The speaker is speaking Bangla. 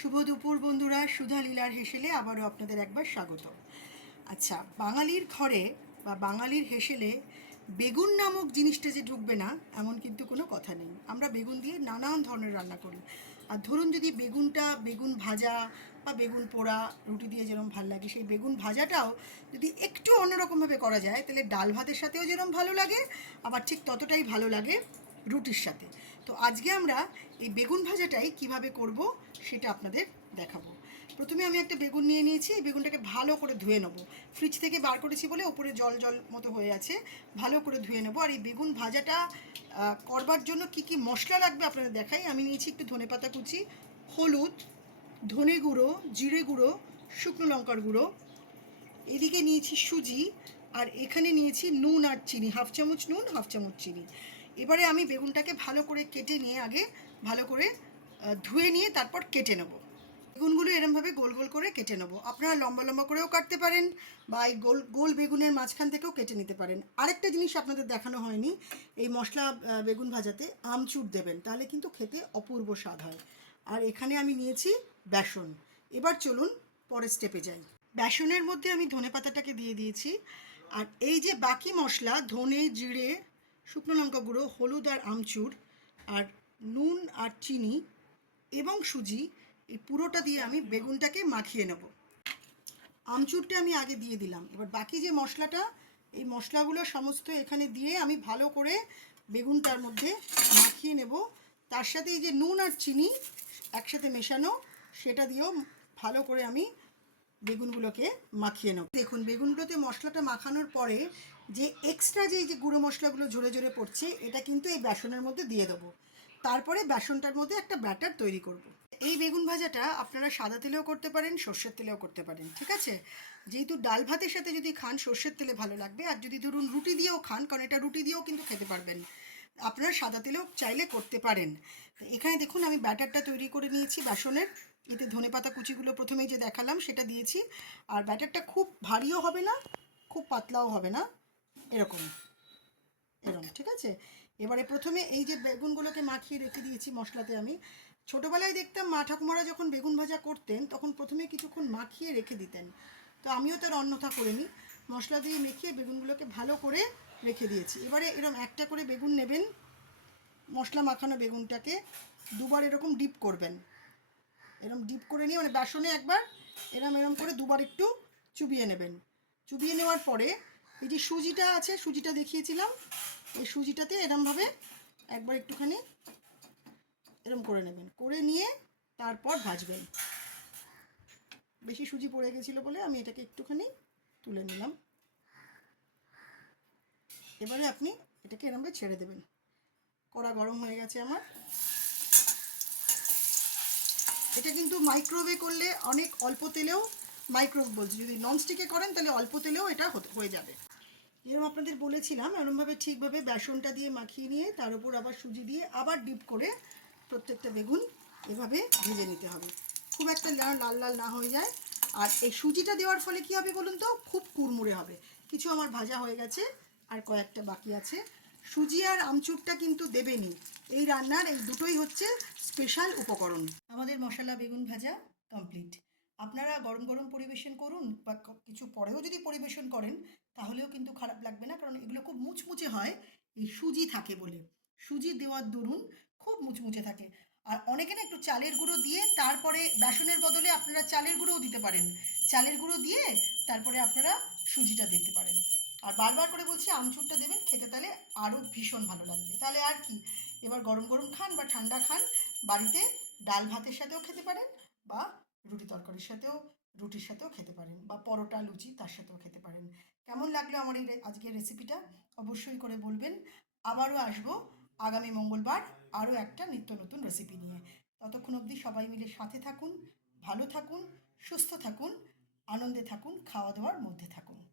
শুভ দুপুর বন্ধুরা, সুধা লীলার হেসেলে আবারও আপনাদের একবার স্বাগত আচ্ছা বাঙালির ঘরে বা বাঙালির হেসেলে বেগুন নামক জিনিসটা যে ঢুকবে না, এমন কিন্তু কোনো কথা নেই। আমরা বেগুন দিয়ে নানান ধরনের রান্না করি। আর ধরুন যদি বেগুনটা বেগুন ভাজা বা বেগুন পোড়া, রুটি দিয়ে যেরকম ভালো লাগে, সেই বেগুন ভাজাটাও যদি একটু অন্যরকমভাবে করা যায়, তাহলে ডাল ভাতের সাথেও যেরকম ভালো লাগে, আবার ঠিক ততটাই ভালো লাগে রুটির সাথে। তো আজকে আমরা এই বেগুন ভাজাটাই কীভাবে করব সেটা আপনাদের দেখাবো। প্রথমে আমি একটা বেগুন নিয়ে নিয়েছি, এই বেগুনটাকে ভালো করে ধুয়ে নেব। ফ্রিজ থেকে বার করেছি বলে ওপরে জল জল মতো হয়ে আছে, ভালো করে ধুয়ে নেব। আর এই বেগুন ভাজাটা করবার জন্য কি কি মশলা লাগবে আপনাদের দেখাই। আমি নিয়েছি একটু ধনেপাতা কুচি, হলুদ, ধনে গুঁড়ো, জিরে গুঁড়ো, শুকনো লঙ্কার গুঁড়ো। এদিকে নিয়েছি সুজি, আর এখানে নিয়েছি নুন আর চিনি, হাফ চামচ নুন, হাফ চামচ চিনি। এবারে আমি বেগুনটাকে ভালো করে কেটে নিয়ে আগে ভালো করে ধুয়ে নিয়ে তারপর কেটে নেব। বেগুনগুলো এরমভাবে গোল গোল করে কেটে নেব। আপনারা লম্বা লম্বা করেও কাটতে পারেন বা এই গোল গোল বেগুনের মাঝখান থেকেও কেটে নিতে পারেন। আরেকটা জিনিস আপনাদের দেখানো হয়নি, এই মশলা বেগুন ভাজাতে আমচুর দেবেন, তাহলে কিন্তু খেতে অপূর্ব স্বাদ হয়। আর এখানে আমি নিয়েছি বেসন। এবার চলুন পরের স্টেপে যাই। বেসনের মধ্যে আমি ধনে পাতাটাকে দিয়ে দিয়েছি। আর এই যে বাকি মশলা, ধনে, জিরে শুকনো লঙ্কা গুঁড়ো, হলুদ আর আমচুর, আর নুন আর চিনি এবং সুজি, এই পুরোটা দিয়ে আমি বেগুনটাকে মাখিয়ে নেব। আমচুরটা আমি আগে দিয়ে দিলাম। এবার বাকি যে মশলাটা, এই মশলাগুলো সমস্ত এখানে দিয়ে আমি ভালো করে বেগুনটার মধ্যে মাখিয়ে নেব। তার সাথে এই যে নুন আর চিনি একসাথে মেশানো, সেটা দিয়েও ভালো করে আমি বেগুনগুলোকে মাখিয়ে নেব। দেখুন, বেগুনগুলোতে মশলাটা মাখানোর পরে যে এক্সট্রা যে যে গুঁড়ো মশলাগুলো ঝরে ঝরে পড়ছে, এটা কিন্তু এই বেসনের মধ্যে দিয়ে দেবো। তারপরে বেসনটার মধ্যে একটা ব্যাটার তৈরি করব। এই বেগুন ভাজাটা আপনারা সাদা তেলেও করতে পারেন, সর্ষের তেলেও করতে পারেন, ঠিক আছে? যেহেতু ডাল ভাতের সাথে যদি খান, সর্ষের তেলে ভালো লাগবে। আর যদি ধরুন রুটি দিয়েও খান, কারণ এটা রুটি দিয়েও কিন্তু খেতে পারবেন। আপনারা সাদা তেলেও চাইলে করতে পারেন। এখানে দেখুন, আমি ব্যাটারটা তৈরি করে নিয়েছি বাসনের। এতে ধনেপাতা কুচিগুলো প্রথমেই যে দেখালাম, সেটা দিয়েছি। আর ব্যাটারটা খুব ভারীও হবে না, খুব পাতলাও হবে না। এরকম এরকম, ঠিক আছে? এবারে প্রথমে এই যে বেগুনগুলোকে মাখিয়ে রেখে দিয়েছি মশলাতে আমি। ছোটোবেলায় দেখতাম মা ঠাকুমারা যখন বেগুন ভাজা করতেন, তখন প্রথমে কিছুক্ষণ মাখিয়ে রেখে দিতেন। তো আমিও তার অন্যথা করে নিই মশলা দিয়ে মেখিয়ে বেগুনগুলোকে ভালো করে রেখে দিয়েছি। এবারে এরকম একটা করে বেগুন নেবেন। মশলা মাখানো বেগুনটাকে দুবার এরকম ডিপ করবেন। এরকম ডিপ করে নিয়ে মানে বেসনে একবার এরম এরম করে দুবার একটু চুবিয়ে নেবেন। চুবিয়ে নেওয়ার পরে এই যে সুজিটা আছে, সুজিটা দেখিয়েছিলাম, এই সুজিটাতে এরমভাবে একবার একটুখানি এরম করে নেবেন। করে নিয়ে তারপর ভাজবেন। বেশি সুজি পড়ে গেছিল বলে আমি এটাকে একটুখানি তুলে নিলাম। এবারে আপনি এটাকে এরমভাবে ছেড়ে দেবেন। কড়া গরম হয়ে গেছে আমার। এটা কিন্তু মাইক্রোওয়েভে করলে অনেক অল্প তেলেও মাইক্রোওয়েভ বলছি। যদি ননস্টিকে করেন তাহলে অল্প তেলেও এটা হয়ে যাবে। এরকম আপনাদের বলেছিলাম, এরমভাবে ঠিকভাবে বেসনটা দিয়ে মাখিয়ে নিয়ে তার উপর আবার সুজি দিয়ে আবার ডিপ করে প্রত্যেকটা বেগুন এভাবে ভেজে নিতে হবে। খুব একটা লা- লাল লাল না হয়ে যায়। আর এই সুজিটা দেওয়ার ফলে কি হবে বলুন তো? খুব কুড়মুড়ে হবে। কিছু আমার ভাজা হয়ে গেছে, আর কয়েকটা বাকি আছে। সুজি আর আমচুরটা কিন্তু দেবেনি। এই রান্নার এই দুটোই হচ্ছে স্পেশাল উপকরণ। আমাদের মশলা বেগুন ভাজা কমপ্লিট আপনারা গরম গরম পরিবেশন করুন বা কিছু পরেও যদি পরিবেশন করেন, তাহলেও কিন্তু খারাপ লাগবে না, কারণ এগুলো খুব মুচমুচে হয়। এই সুজি থাকে বলে। সুজি দেওয়ার দরুন খুব মুচমুচে থাকে। আর অনেকে না একটু চালের গুঁড়ো দিয়ে তারপরে বেসনের বদলে আপনারা চালের গুঁড়োও দিতে পারেন। চালের গুঁড়ো দিয়ে তারপরে আপনারা সুজিটা দিতে পারেন। আর বারবার করে বলছি, আমচুরটা দেবেন, খেতে তাহলে আরও ভীষণ ভালো লাগবে। তাহলে আর কি, এবার গরম গরম খান বা ঠান্ডা খান, বাড়িতে ডাল ভাতের সাথেও খেতে পারেন বা রুটি তরকারির সাথেও, রুটির সাথেও খেতে পারেন বা পরোটা, লুচি তার সাথেও খেতে পারেন। কেমন লাগল আমার এই আজকের রেসিপিটা অবশ্যই করে বলবেন। আবারও আসব আগামী মঙ্গলবার আরও একটা নিত্য নতুন রেসিপি নিয়ে। ততক্ষণ অবধি সবাই মিলে সাথে থাকুন, ভালো থাকুন, সুস্থ থাকুন, আনন্দে থাকুন খাওয়া দাওয়ার মধ্যে থাকুন।